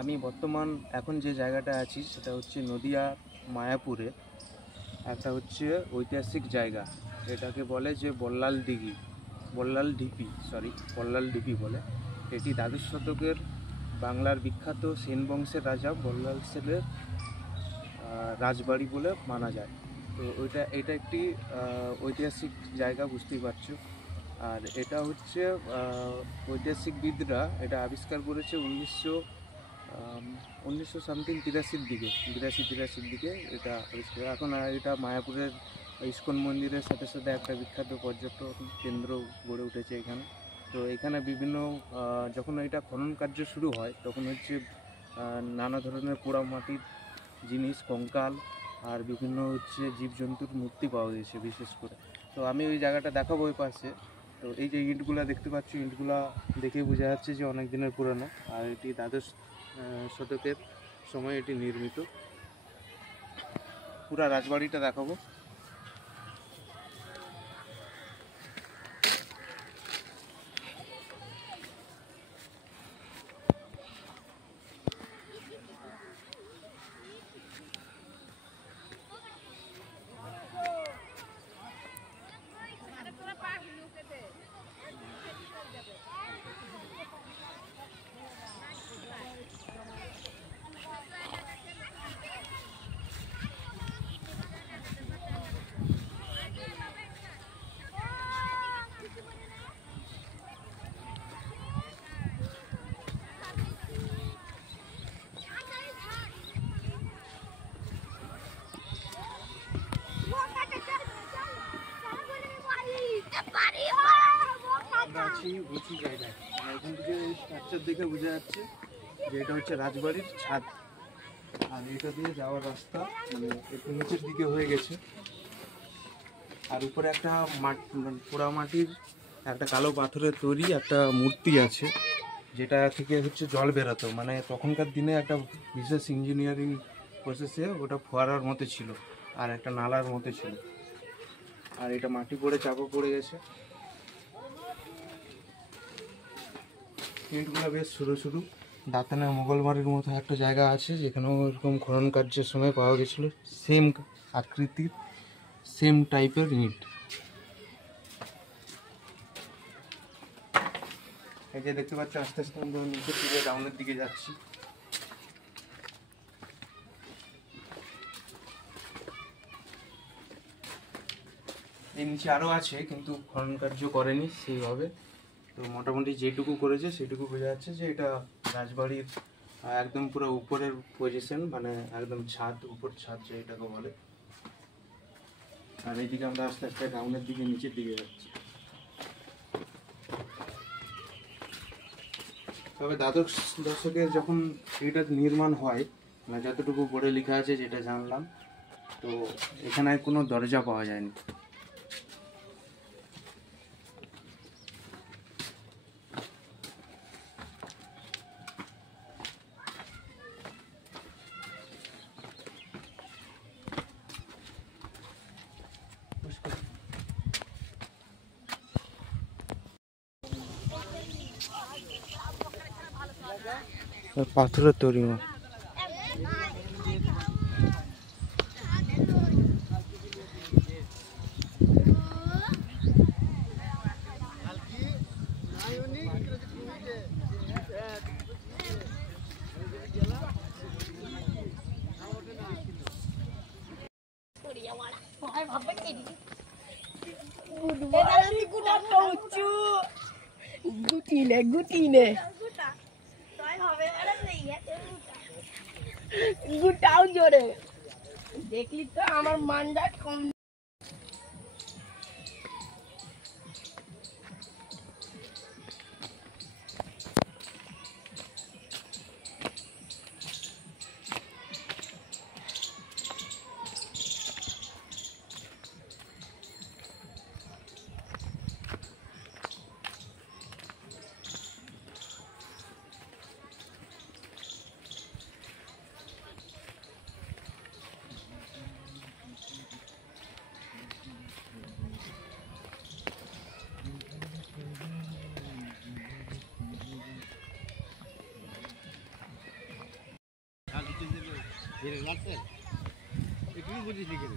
আমি বর্তমান এখন যে জায়গাটা আছি সেটা হচ্ছে নদিয়া মায়াপুরে একটা হচ্ছে ঐতিহাসিক জায়গা। এটাকে বলে যে বল্লাল ঢিপি বলে। এটি দ্বাদশ শতকের বাংলার বিখ্যাত সেন বংশের রাজা বল্লাল সেনের রাজবাড়ি বলে মানা যায়। তো এটা একটি ঐতিহাসিক জায়গা, বুঝতেই পারছো। আর এটা হচ্ছে ঐতিহাসিকবিদরা এটা আবিষ্কার করেছে 1900 সামথিং 83-র দিকে এটা আবিষ্কার। এখন এটা মায়াপুরের ইস্কন মন্দিরের সাথে সাথে একটা বিখ্যাত পর্যটন কেন্দ্র গড়ে উঠেছে এখানে। তো এখানে বিভিন্ন যখন এটা খনন কার্য শুরু হয় তখন হচ্ছে নানা ধরনের পোড়ামাটির জিনিস, কঙ্কাল আর বিভিন্ন হচ্ছে জীবজন্তুর মূর্তি পাওয়া গেছে বিশেষ করে। তো আমি ওই জায়গাটা দেখাবো ওই পাশে। তো এই যে ইঁটগুলা দেখতে পাচ্ছি, ইঁটগুলা দেখে বোঝা যাচ্ছে যে অনেক দিনের পুরানো। আর এটি দ্বাদশ শতকের সময় এটি নির্মিত। পুরা রাজবাড়িটা দেখাবো। আমরা আছি উঁচু জায়গায়, এখান থেকে স্ট্রাকচার দেখে বোঝা যাচ্ছে যে এটা হচ্ছে রাজবাড়ির ছাদ। আর এটা দিয়ে যাওয়ার রাস্তা মানে একটু নিচের দিকে হয়ে গেছে। আর উপরে একটা পোড়া মাটির একটা কালো পাথরের তৈরি একটা মূর্তি আছে, যেটা থেকে হচ্ছে জল বেরোতো। মানে তখনকার দিনে একটা বিশেষ ইঞ্জিনিয়ারিং প্রসেসে ওটা ফোয়ারার মতো ছিল আর একটা নালার মতো ছিল। আর এটা মাটি পড়ে চাপা পড়ে গেছে। ইটগুলো বেশ সরু সরু। দাঁতানা মোগলবাড়ির মতো একটা জায়গা আছে যেখানেও এরকম খনন কার্যের সময় পাওয়া গেছিলো সেম আকৃতির, সেম টাইপের ইট। এই যে দেখতে পাচ্ছি আস্তে আস্তে আমরা নিচের দিকে ডাউনের দিকে যাচ্ছি। এই নিচে আরও আছে কিন্তু খনন কার্য করেনি সেইভাবে। তো মোটামুটি যেটুকু করেছে সেটুকু বোঝা যাচ্ছে যে এটা রাজবাড়ির একদম পুরো উপরের পজিশন, মানে একদম ছাদ, উপর ছাদ যেটাকে বলে। আর এইদিকে আমরা আস্তে আস্তে ডাউনের দিকে নিচের দিকে যাচ্ছি। তবে দ্বাদশ দশকে যখন এটা নির্মাণ হয়, মানে যতটুকু বোর্ডে লেখা আছে যেটা জানলাম, তো এখানে কোনো দরজা পাওয়া যায়নি। পাথরের তৈরি। গুটিনে গুটাও জোরে দেখলি তো আমার মানটা কম। একটু বুঝিস লিখে